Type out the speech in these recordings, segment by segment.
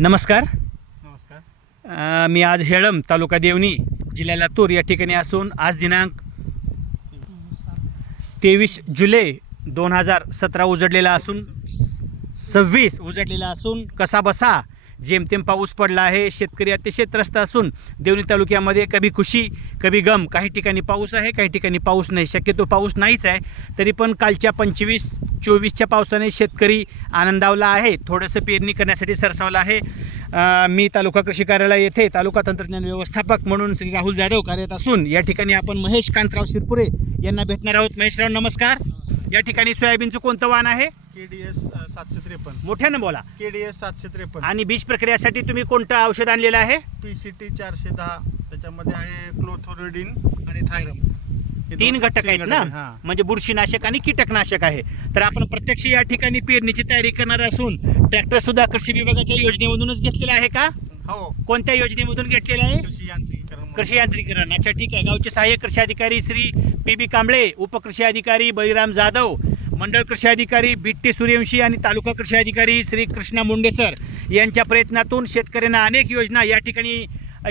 नमस्कार. नमस्कार. मी आज हेळम तालुका देवणी जिल्हा लातूर या ठिकाणी असून आज दिनांक 23 जुलै 2017 उजडलेला असून 26 उजडलेला असून कसा बसा जेमतेम पाऊस पडला आहे. शेतकरी अतिशय त्रस्त असून देवणी तालुक्यामध्ये कभी खुशी कभी गम. काही ठिकाणी पाऊस आहे, काही ठिकाणी पाऊस नाही. शक्यतो पाऊस नाहीच आहे, तरी पण कालच्या 25-24च्या पावसाने शेतकरी आनंदावला आहे. थोडंसं पेरणी करण्यासाठी सरसावला आहे. मी तालुका कृषी कार्यालय येथे तालुका तंत्रज्ञान व्यवस्थापक म्हणून श्री राहुल जाधव कार्यरत असून या ठिकाणी आपण महेश कांतराव शिरपुरे यांना भेटणार आहोत. महेशराव नमस्कार. या ठिकाणी सोयाबीनचं कोणतं वाण आहे? KDS 753. मोठ्यानं बोला. KDS 753 आणि बीज प्रक्रियासाठी तुम्ही कोणतं औषध आणलेलं आहे? PCT 410. त्याच्यामध्ये आहे क्लोथोरिडीन आणि थायरम. हे 3 घटक आहेत ना, हां. म्हणजे बुरशीनाशक आणि कीटकनाशक आहे. तर आपण प्रत्यक्ष या ठिकाणी पेरणीची तयारी करणार असून ट्रॅक्टर सुद्धा कृषी विभागाच्या योजनेमधूनच घेतलेला आहे का? हो, कोणत्या योजनेमधून घेतलेला आहे? कृषी यांत्रिकीकरण. कृषी यांत्रिकीकरण. अच्छा, ठीक आहे. गावचे सहाय्यक कृषी अधिकारी श्री PB कांबळे, उपकृषी अधिकारी बळीराम जाधव, मंडळ कृषी अधिकारी बिट्टी सूर्यवंशी आणि तालुका कृषी अधिकारी श्री कृष्णा मुंडे सर यांच्या प्रयत्नातून शेतकऱ्यांना अनेक योजना या ठिकाणी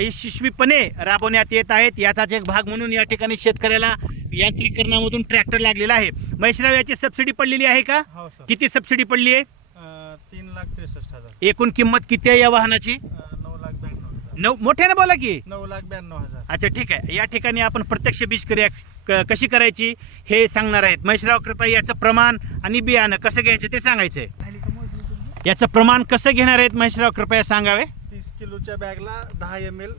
यशस्वीपणे राबवण्यात येत आहेत. याचाच एक भाग म्हणून या ठिकाणी शेतकऱ्याला यांत्रिकीकरणामधून ट्रॅक्टर लागलेला आहे. महेशराव, याची सबसिडी पडलेली आहे का? हो सर. किती सबसिडी पडली आहे? 3,63,000. एकूण किंमत किती आहे या वाहनाची? 9,92,000. मोठ्यानं बोला की. 9,92,000. अच्छा, ठीक आहे. या ठिकाणी आपण प्रत्यक्ष बीज क्रिया कशी करायची हे सांगणार आहेत. महेशराव, कृपया याचं प्रमाण आणि बियाणं कसं घ्यायचं ते सांगायचं आहे. याचं प्रमाण कसं घेणार आहेत महेशराव, कृपया सांगावे. 30 किलोच्या बॅगला 10 ml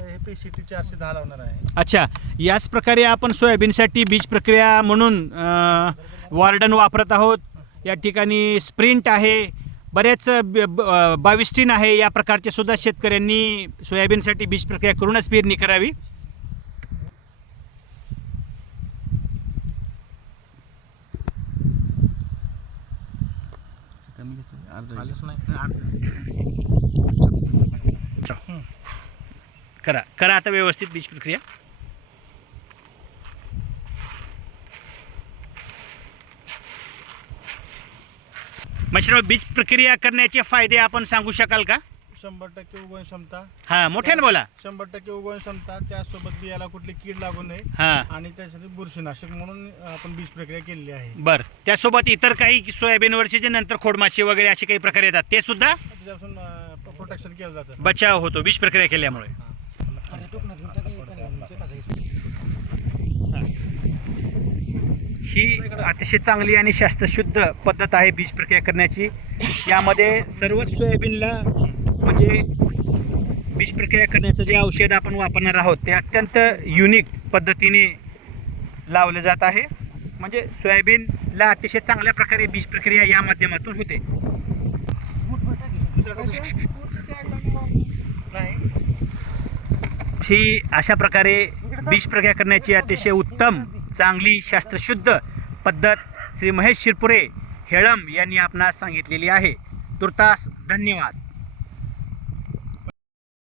हे PCT 410 लावणार आहे. अच्छा, याच प्रकारे आपण सोयाबीनसाठी बीज प्रक्रिया म्हणून वॉर्डन वापरत आहोत. या ठिकाणी स्प्रिंट आहे, बरेच 22 आहे. या प्रकारचे सुद्धा शेतकऱ्यांनी सोयाबीनसाठी बीज प्रक्रिया करूनच पेरणी करावी. करा आता व्यवस्थित बीज प्रक्रिया. महेशराव, बीज प्रक्रिया करण्याचे फायदे आपण सांगू शकाल का? 100% उगवण क्षमता. हा, मोठ्यानं बोला. 100% उगवण क्षमता. त्यासोबत बियाला कुठली कीड लागू नये हा, आणि त्यासाठी बुरशीनाशक म्हणून आपण बीज प्रक्रिया केलेली आहे. बर. त्यासोबत इतर काही सोयाबीनवरचे जे नंतर खोडमाशी वगैरे असे काही प्रकार येतात ते सुद्धा त्याच्यापासून प्रोटेक्शन केलं जातं. बचाव होतो बीज प्रक्रिया केल्यामुळे. ही अतिशय चांगली आणि शास्त्रशुद्ध पद्धत आहे बीज प्रक्रिया करण्याची. यामध्ये सर्वच सोयाबीनला म्हणजे बीज प्रक्रिया करण्याचं जे औषध आपण वापरणार आहोत ते अत्यंत युनिक पद्धतीने लावलं जात आहे. म्हणजे सोयाबीनला अतिशय चांगल्या प्रकारे बीज प्रक्रिया या माध्यमातून होते. ही अशा प्रकारे बीज प्रक्रिया करण्याची अतिशय उत्तम चांगली शास्त्रशुद्ध पद्धत श्री महेश शिरपुरे हेळम यांनी आपणास सांगितलेली आहे. तुर्तास धन्यवाद.